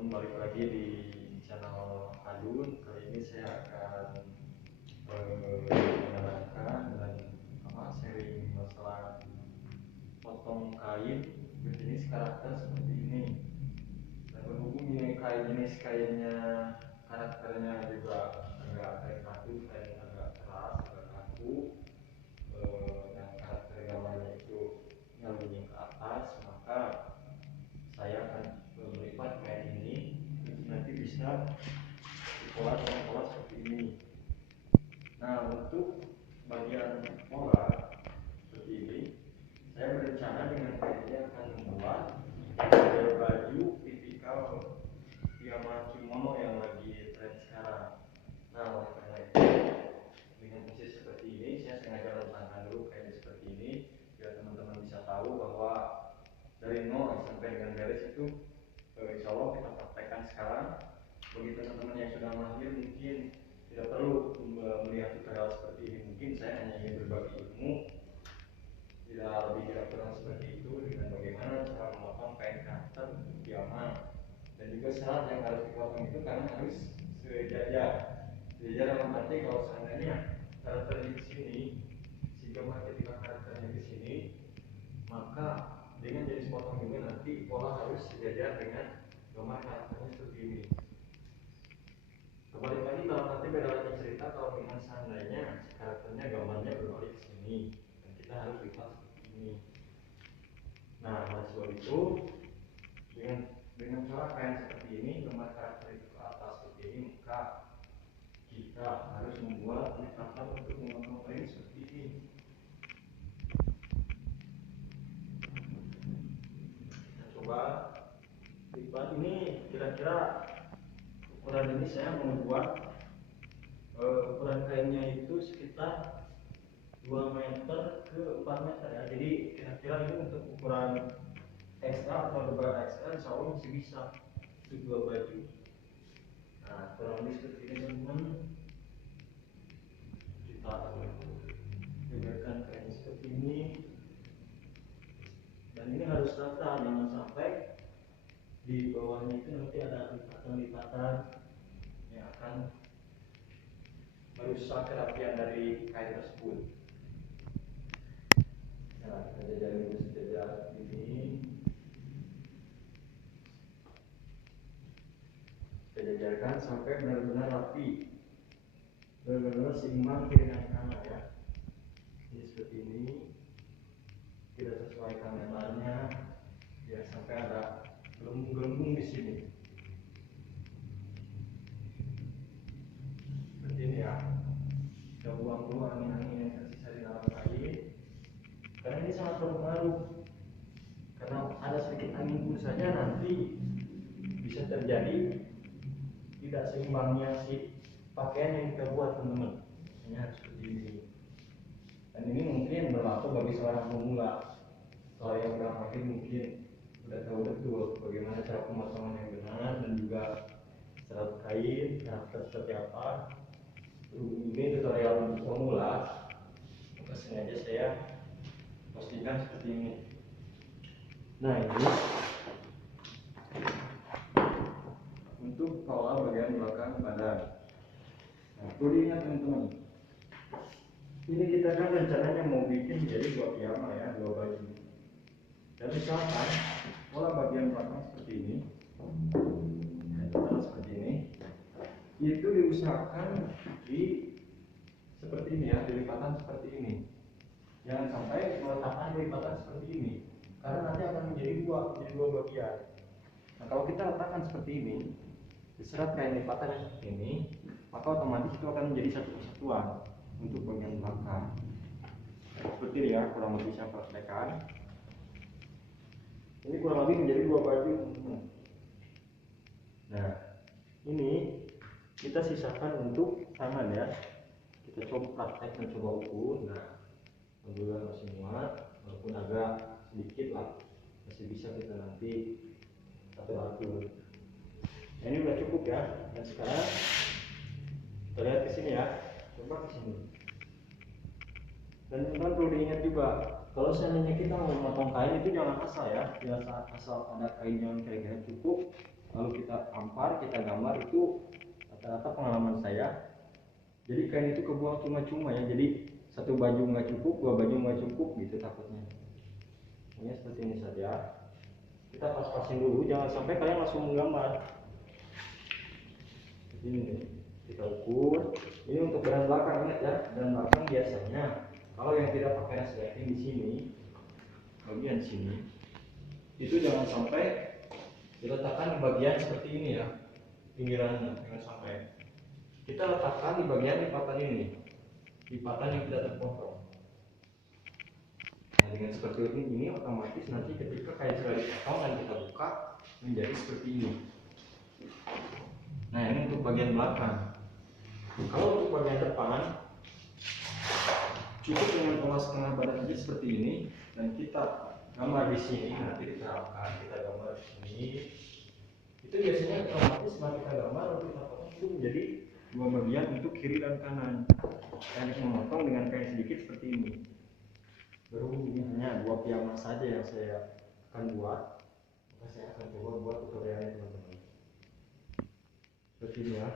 teman-teman, balik lagi di channel Adun. Kali ini saya akan menerangkan dan sharing masalah potong kain berjenis karakter seperti ini. Dan berhubung ini jenis kainnya karakternya juga agak kayak kaku, kayak agak keras, agak kaku, dan karakter gambarnya itu nyalunya ke atas, maka saya akan melipat kain ini nanti bisa pola seperti ini. Nah, untuk bagian pola seperti ini, saya berencana dengan kain ini akan membuat baju tipikal piyama kimono yang lagi tren sekarang. Nah, oleh karena itu, dengan posisi seperti ini, saya sengaja letakkan dulu kain seperti ini biar teman-teman bisa tahu bahwa dari nol sampai dengan beres itu insya Allah kita praktekkan sekarang. Bagi teman-teman yang sudah mahir mungkin tidak perlu melihat tutorial seperti ini, mungkin saya hanya ingin berbagi ilmu, tidak lebih tidak kurang seperti itu, dengan bagaimana cara memotong kain karakter untuk piyama, dan juga syarat yang harus dipotong itu karena harus sejajar. Sejajar dalam arti kalau seandainya karakternya di sini, si gambar ketika karakternya di sini, maka dengan jenis potong ini nanti pola harus sejajar dengan gambar karakternya seperti ini. Kembali lagi, kalau nanti beda lagi cerita kalau dengan seandainya karakternya gambarnya berbalik ke sini dan kita harus lipat seperti ini. Nah, oleh sebab itu dengan cara kain seperti ini, gambar karakter itu ke atas seperti ini, maka kita harus membuat lipatan untuk memotong kain seperti ini. Kita coba lipat ini, kira-kira ukuran ini saya membuat ukuran kainnya itu sekitar 2 meter ke 4 meter ya. Jadi kira-kira ini untuk ukuran XL atau double XL insya Allah masih bisa untuk 2 baju. Nah, kurang lebih seperti ini teman-teman. Kita geberkan kainnya seperti ini, dan ini harus rata, jangan sampai di bawahnya itu nanti ada lipatan-lipatan yang akan merusak kerapian dari kain tersebut. Nah, kita jajarin dulu sejajar ini, kita jajarkan sampai benar-benar rapi, benar-benar seimbang kiri dan kanan ya. Ini seperti ini, kita sesuaikan lebarnya ya sampai ada gelembung-gelembung di sini. Seperti ini ya. Kita buang dulu angin-angin yang tersisa di dalam kain, karena ini sangat berpengaruh. Karena ada sedikit angin pun saja nanti bisa terjadi tidak seimbangnya si pakaian yang kita buat teman-teman. Ini harus seperti ini. Dan ini mungkin berlaku bagi seorang pemula. Kalau yang sudah mahir mungkin sudah tahu betul bagaimana cara pemotongan yang benar dan juga syarat kain, karakter seperti apa. Ini tutorial untuk pemula, maka sengaja saya pastikan seperti ini. Nah, ini untuk pola bagian belakang badan. Nah, perlu diingat teman-teman, ini kita kan rencananya mau bikin jadi 2 piyama ya, 2 baju. Dan misalkan pola bagian belakang seperti ini, seperti ini, itu diusahakan di seperti ini ya, dilipatan seperti ini. Jangan sampai meletakkan lipatan seperti ini, karena nanti akan menjadi dua bagian. Nah, kalau kita letakkan seperti ini, diserat kain lipatan seperti ini, maka otomatis itu akan menjadi satu kesatuan untuk bagian belakang. Nah, seperti ini ya, kurang lebih saya praktekkan. Ini kurang lebih menjadi 2 baju. Nah, ini kita sisakan untuk tangan ya. Kita coba praktek dan coba ukur. Nah, alhamdulillah masih muat, walaupun agak sedikit lah, masih bisa kita nanti atur-atur. Nah, ini udah cukup ya. Dan sekarang kita lihat ke sini ya, coba ke sini. Dan teman-teman perlu diingat juga, kalau seandainya kita mau memotong kain itu jangan asal ya, biasa asal ada kain yang kira-kira cukup, lalu kita ampar, kita gambar, itu rata-rata pengalaman saya, jadi kain itu kebuang cuma-cuma ya. Jadi satu baju nggak cukup, dua baju nggak cukup gitu takutnya. Pokoknya seperti ini saja. Kita pas-pasin dulu, jangan sampai kalian langsung menggambar. Ini nih, kita ukur. Ini untuk badan belakang, ingat ya, badan belakang biasanya kalau yang tidak pakai resleting di sini, bagian sini, itu jangan sampai diletakkan di bagian seperti ini ya, pinggirannya, jangan sampai. Kita letakkan di bagian lipatan ini, lipatan yang tidak terpotong. Nah, dengan seperti ini otomatis nanti ketika kain sudah dipotong dan kita buka menjadi seperti ini. Nah, ini untuk bagian belakang. Kalau untuk bagian depan, cukup dengan pola setengah badan aja seperti ini, dan kita gambar di sini. Nanti diterapkan, kita gambar di sini. Itu biasanya otomatis setelah kita gambar lalu kita potong itu menjadi dua bagian untuk kiri dan kanan. Teknik memotong dengan kain sedikit seperti ini. Berhubung ini hanya dua piyama saja yang saya akan buat, maka saya akan coba buat tutorialnya teman-teman. Seperti ini ya.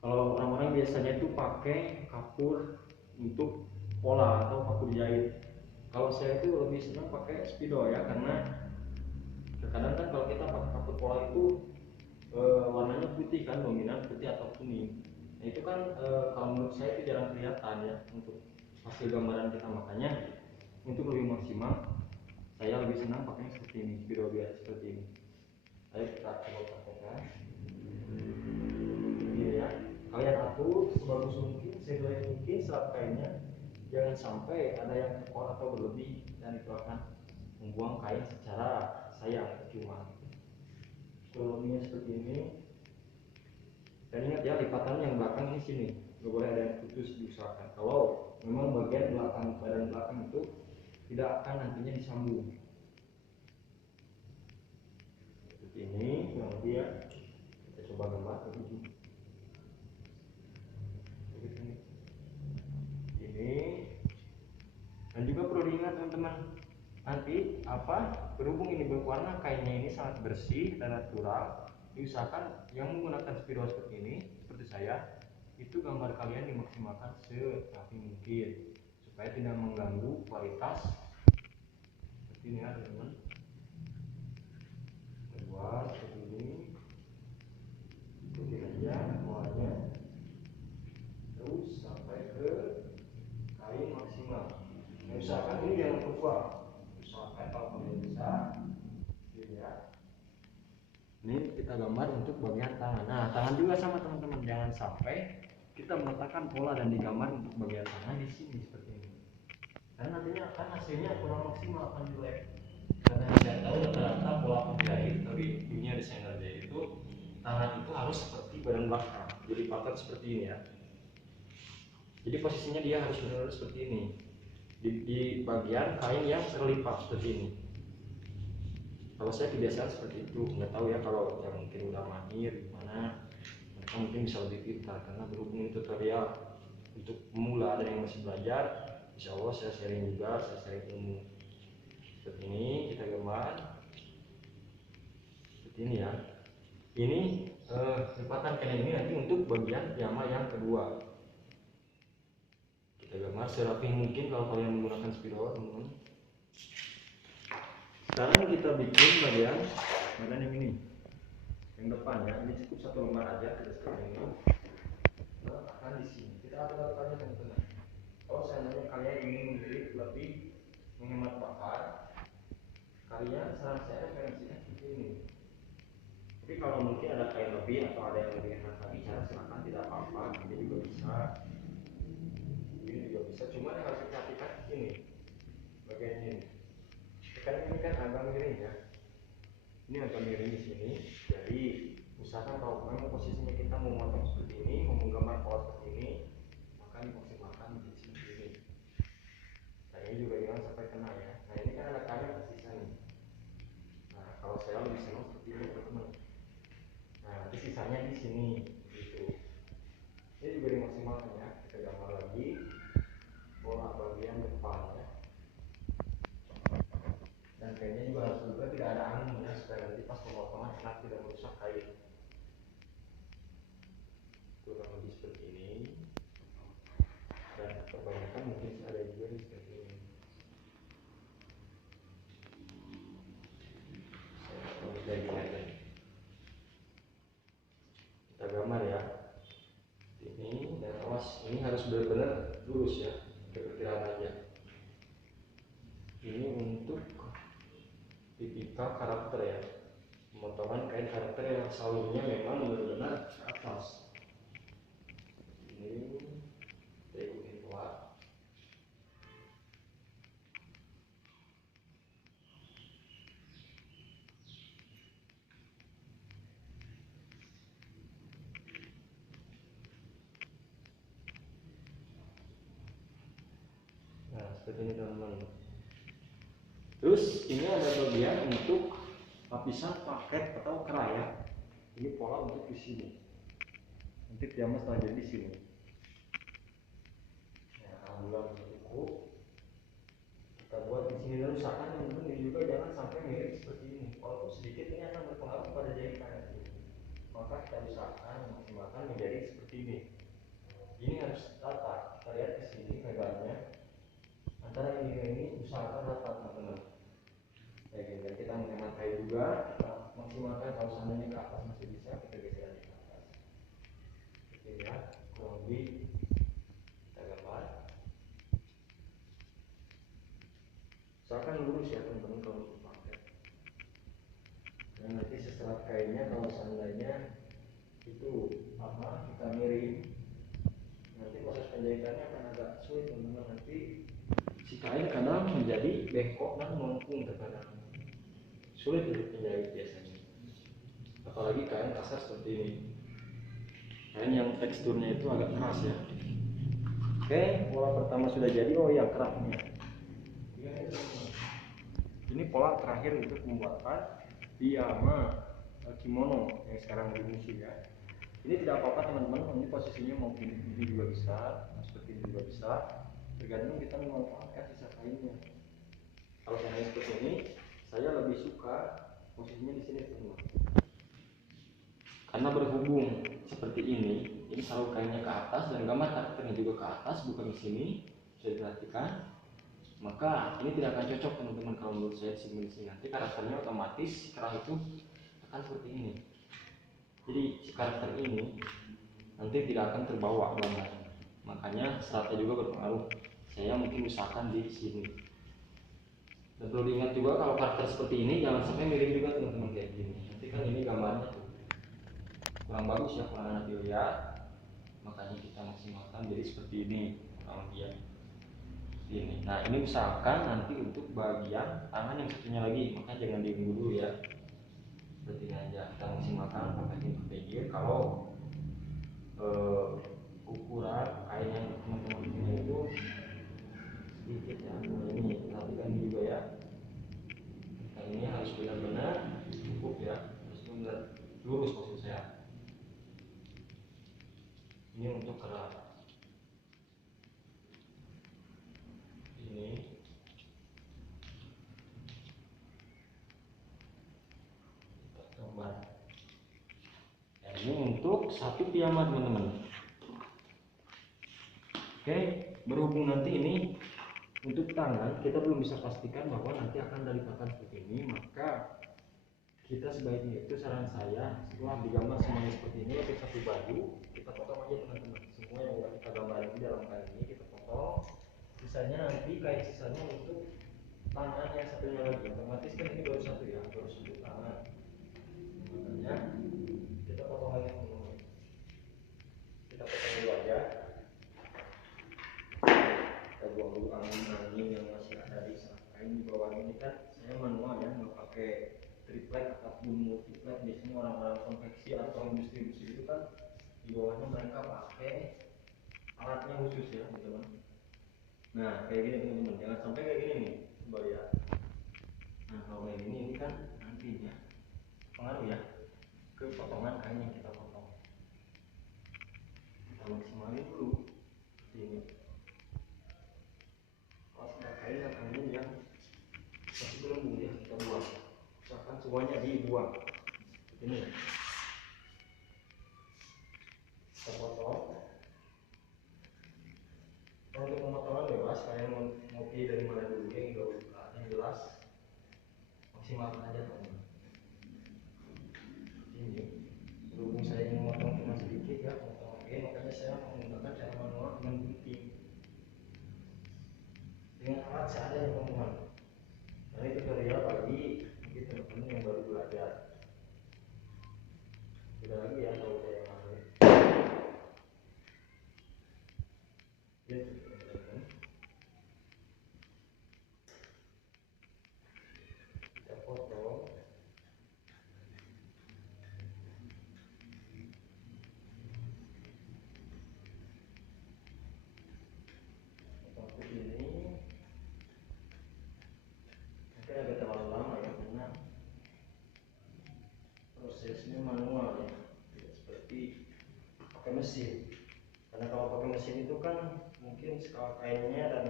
Kalau orang-orang biasanya itu pakai kapur untuk pola atau kapur jahit. Kalau saya itu lebih senang pakai spidol ya, karena terkadang kan kalau kita pakai kapur pola itu warnanya putih kan, dominan putih atau kuning. Nah itu kan kalau menurut saya itu jarang kelihatan ya untuk hasil gambaran kita. Makanya untuk lebih maksimal saya lebih senang pakai seperti ini, spidol biasa seperti ini. Ayo kita coba praktekkan. Ini ya, kalian atur sebagus mungkin, sebaik mungkin selap kainnya, jangan sampai ada yang tekor atau berlebih dan itu akan membuang kain secara sayang, percuma. Kurangnya seperti ini. Dan ingat ya, lipatan yang belakang ini sini, nggak boleh ada yang putus, diusahakan. Kalau memang bagian belakang, badan belakang itu tidak akan nantinya disambung. Seperti ini, kurang lebih ya. Kita coba gambar begini. Ini. Dan juga perlu diingat teman-teman, nanti berhubung ini berwarna, kainnya ini sangat bersih dan natural, diusahakan yang menggunakan spidol seperti ini, seperti saya, itu gambar kalian dimaksimalkan serapi mungkin supaya tidak mengganggu kualitas. Seperti ini ya teman-teman, buat seperti ini, ikutin aja polanya terus sampai ke kain maksimal. Nah, usahakan ini jangan kebuang, usahakan kalau kalian bisa ya. Ini kita gambar untuk bagian tangan. Nah, tangan juga sama teman-teman, jangan sampai kita meletakkan pola dan digambar untuk bagian tangan di sini seperti ini. Karena nantinya akan hasilnya kurang maksimal, akan jelek. Karena saya tahu rata-rata pola penjahit, tapi dunia desainer jahit itu tangan itu harus seperti badan belakang, jadi pattern seperti ini ya. Jadi posisinya dia harus benar-benar seperti ini, di bagian kain yang terlipat seperti ini. Kalau saya kebiasaan seperti itu, nggak tahu ya kalau yang mungkin udah mahir mana, mereka mungkin bisa lebih pintar. Karena berhubung ini tutorial untuk pemula dan yang masih belajar, insya Allah saya sharing juga, saya sharing ilmu. Seperti ini kita gambar seperti ini ya. Ini lipatan kain ini nanti untuk bagian piyama yang kedua. Kita gambar serapi mungkin kalau kalian menggunakan spidol teman-teman. Sekarang kita bikin bagian yang ini, yang depan ya. Ini cukup satu lembar aja, kita seperti ini. Letakkan di sini. Kita atur-aturnya teman-teman. Kalau seandainya kalian ingin memilih lebih menghemat bakar, kalian saran saya referensinya seperti ini. Tapi kalau mungkin ada kain lebih atau ada yang lebih enak lagi, cara silakan, tidak apa-apa. Ini juga bisa. Ini juga bisa. Cuma yang harus diperhatikan ini, bagian ini. Karena ini kan agak miring ya. Ini agak miring di sini. Jadi usahakan kalau memang posisinya kita mau memotong seperti ini, mau menggambar pola seperti ini, maka dimaksimalkan di sini ini. Nah ini juga jangan sampai kena ya. Nah ini kan ada kain tersisa nih. Nah kalau saya lebih senang seperti ini teman-teman. Nah nanti sisanya di sini gitu. Ini juga dimaksimalkan ya. Kita gambar lagi pola bagian depan ya. Dan kayaknya juga harus juga tidak ada angin ya, supaya nanti pas pemotongan agar tidak merusak kain. Kurang lebih seperti ini, dan kebanyakan mungkin ada juga di seperti ini. Saya coba aja. Kita gambar ya. Ini dan awas, ini harus benar-benar lurus ya, keperkiraan aja. Ini untuk tipikal karakter ya, pemotongan kain karakter yang salurnya memang benar-benar ke atas. Ini kita ikutin pola. Nah seperti ini teman-teman. Terus ini ada bagian untuk lapisan paket atau keraya. Ini pola untuk di sini. Nanti piyama setelah jadi di sini. Nah, alhamdulillah cukup. Kita buat di sini dan usahakan teman-teman ini juga jangan sampai mirip seperti ini. Walaupun sedikit ini akan berpengaruh pada jahitan nanti. Maka kita usahakan maksimalkan menjadi seperti ini. Ini harus rata. Kita lihat ke sini megangnya. Antara ini ke ini usahakan rata teman-teman. Ya, dan kita menghemat kayu juga, kita maksimalkan kalau seandainya ke atas masih bisa, kita geser lagi ke atas. Oke ya, kurang lebih kita gambar. Usahakan lurus ya teman-teman kalau untuk paket. Dan nanti setelah kainnya kalau seandainya itu kita miring, nanti proses penjahitannya akan agak sulit teman-teman. Nanti si kain kadang menjadi bengkok dan melengkung terkadang. Sulit untuk penjahit biasanya, apalagi kain kasar seperti ini, kain yang teksturnya itu agak keras ya. Oke, pola pertama sudah jadi. Oh iya, keraknya ini pola terakhir untuk membuatkan piyama kimono yang sekarang lagi musim ya. Ini tidak apa-apa teman-teman, ini posisinya mau ini juga bisa, seperti ini juga bisa, tergantung kita memanfaatkan sisa kainnya. Kalau saya seperti ini, saya lebih suka posisinya di sini teman-teman, karena berhubung seperti ini selalu kainnya ke atas dan gambar karakternya juga ke atas, bukan di sini, bisa diperhatikan. Maka ini tidak akan cocok teman-teman kalau menurut saya di sini. Nanti karakternya otomatis kerah itu akan seperti ini. Jadi si karakter ini nanti tidak akan terbawa gambar. Makanya seratnya juga berpengaruh. Saya mungkin usahakan di sini. Dan perlu diingat juga kalau karakter seperti ini jangan sampai mirip juga teman-teman kayak gini. Nanti kan ini gambarnya tuh kurang bagus ya, kurang enak dilihat. Makanya kita maksimalkan jadi seperti ini kurang lebih ya. Ini. Nah ini usahakan nanti untuk bagian tangan yang satunya lagi, maka jangan diganggu dulu ya. Seperti ini aja kita maksimalkan pakai gear. Kalau ukuran kain yang teman-teman punya itu sedikit ya, nah ini perhatikan juga ya. Nah ini harus benar-benar cukup ya, harus benar lurus maksud saya. Ini untuk kerah. Ini kita gambar. Nah, ini untuk satu piyama teman-teman. Oke, berhubung nanti ini untuk tangan kita belum bisa pastikan bahwa nanti akan dilipakan seperti ini, maka kita sebaiknya itu saran saya setelah digambar semuanya seperti ini untuk satu baju kita potong aja teman-teman. Semua yang udah kita gambar di dalam kain ini kita potong. Sisanya nanti kain sisanya untuk tangan yang satunya lagi. Otomatis kan ini baru satu ya, baru satu tangan. Makanya kita potong lagi teman-teman. Kita potong dulu aja. Kita buang dulu angin-angin yang masih ada di kain di bawah ini kan. Saya manual ya, nggak pakai triplek ataupun multiplek. Biasanya orang-orang konveksi atau industri itu kan di bawahnya mereka pakai alatnya khusus ya teman-teman. Nah kayak gini teman-teman, jangan sampai kayak gini nih, coba lihat. Nah kalau kayak gini ini kan nantinya pengaruh ya ke potongan kain yang kita potong. Kita maksimalin dulu seperti ini. Kalau sudah kain yang angin yang masih belum ya kita buang, usahakan semuanya dibuang. Ini kita potong. Untuk pemotongan bebas, kalian mau pilih dari mana dulu yang jelas maksimalkan aja teman-teman. Ini berhubung saya ingin memotong cuma sedikit ya, makanya saya menggunakan cara manual dengan gunting dengan alat seadanya teman-teman. Nah, ini tutorial bagi mungkin teman-teman yang baru belajar. Udah lagi ya kalau saya yang manual. Ya, teman-teman. Kita potong. Ini mungkin agak terlalu lama ya karena prosesnya manual ya, tidak seperti pakai mesin. Karena kalau pakai mesin itu kan mungkin skala kainnya dan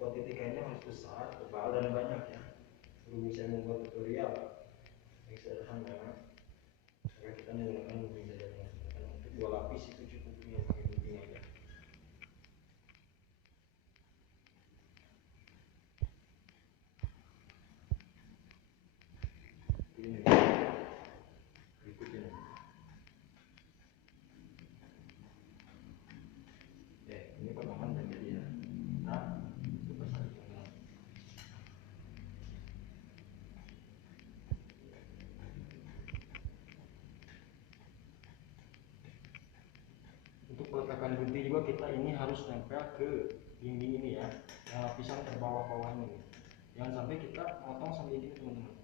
kuantiti kainnya harus besar, tebal dan banyak ya. Berhubung saya membuat tutorial yang sederhana, maka kita menggunakan gunting saja teman-teman. Untuk 2 lapis itu cukup punya pakai gunting aja. Ini ikutin. Ini potongan dan jadi ya. Nah, itu besar teman-teman. Untuk peletakan gunting juga kita ini harus nempel ke dinding ini ya, yang lapisan terbawah-bawahnya ini. Jangan sampai kita potong sampai gini teman-teman.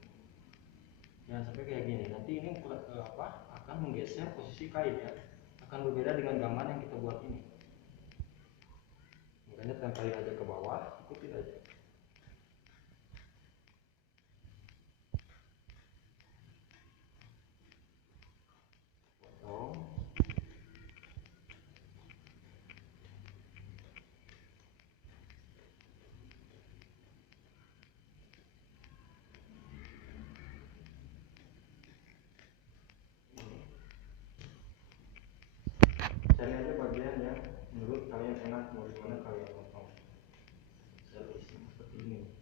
Jangan sampai kayak gini. Nanti ini akan menggeser posisi kain ya, akan berbeda dengan gambar yang kita buat ini. Makanya tempelin aja ke bawah, ikutin aja. Potong. Cari aja bagian yang menurut kalian enak, mau dimana kalian potong. Seperti ini.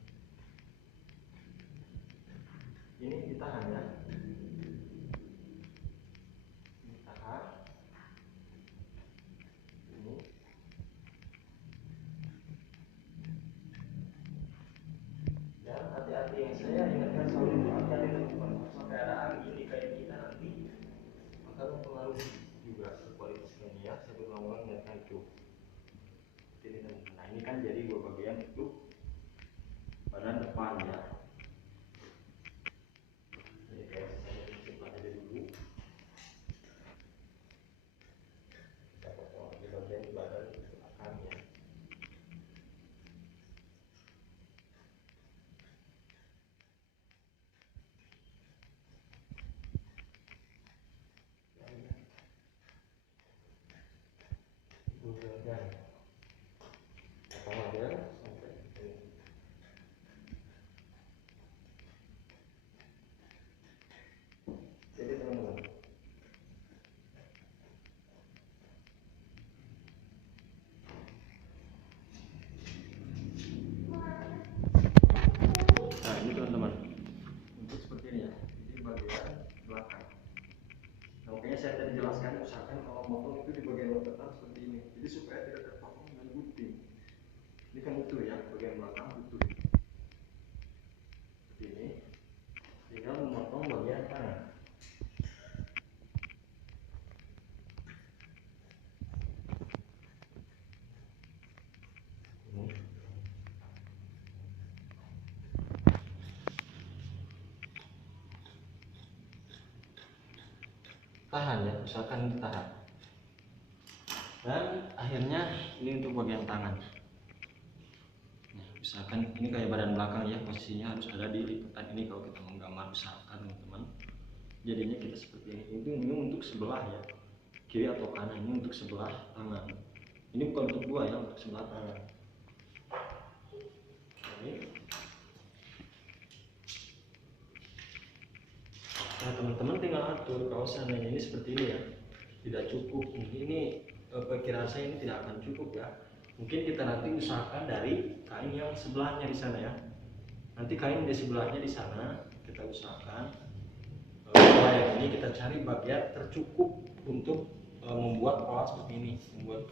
Ini ditahan ya. Ditahan. Ini. Dan hati-hati, yang saya ingatkan selalu itu hati-hati teman-teman, sampai ada angin di kain kita nanti akan mempengaruhi juga kualitas kainnya. Saya berulang-ulang ingatkan itu. Ini teman-teman. Nah, ini kan jadi 2 bagian untuk badan depan ya. Ini kayak saya simpan aja dulu. Kita potong di bagian badan belakangnya. Jadi teman-teman, nah ini teman-teman, untuk seperti ini ya, ini bagian belakang. Nah, makanya saya tadi jelaskan, usahakan kalau motong itu di bagian lopetan seperti ini, jadi supaya tidak terpotong dengan gunting. Ini kan utuh ya, bagian belakang utuh seperti ini. Tinggal memotong bagian tangan. Tahan ya, usahakan ditahan. Dan akhirnya ini untuk bagian tangan. Nah, usahakan ini kayak badan belakang ya, posisinya harus ada di lipatan ini kalau kita menggambar, usahakan teman-teman. Jadinya kita seperti ini. Ini untuk sebelah ya, kiri atau kanan. Ini untuk sebelah tangan. Ini bukan untuk 2 ya, untuk sebelah tangan. Ini Nah teman-teman tinggal atur kalau seandainya ini seperti ini ya, tidak cukup, mungkin ini perkiraan saya ini tidak akan cukup ya. Mungkin kita nanti usahakan dari kain yang sebelahnya di sana ya. Nanti kain di sebelahnya di sana kita usahakan yang ini kita cari bagian tercukup untuk membuat pola seperti ini, membuat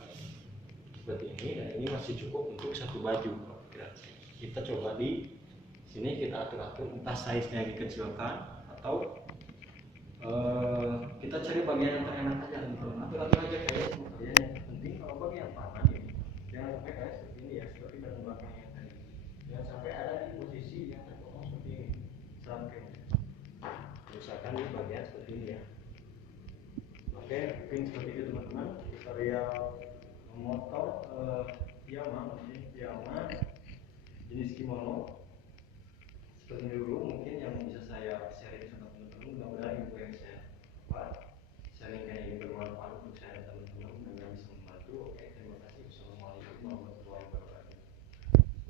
seperti ini, dan ini masih cukup untuk satu baju. Kita coba di sini kita atur-atur, entah size-nya dikecilkan atau kita cari bagian yang terenak aja, atur-atur aja kayak semua kalian. Yang penting kalau bagian tangan ini jangan sampai kayak seperti ini ya, seperti bagian belakang yang tadi, jangan sampai ada di posisi yang terpotong seperti ini, sampai misalkan di bagian seperti ini ya. Oke, mungkin seperti itu teman-teman tutorial memotong piyama jenis kimono seperti ini dulu, mungkin yang bisa saya sharing sama teman-teman. Mudah-mudahan info yang saya sharingkan ini bermanfaat untuk saya.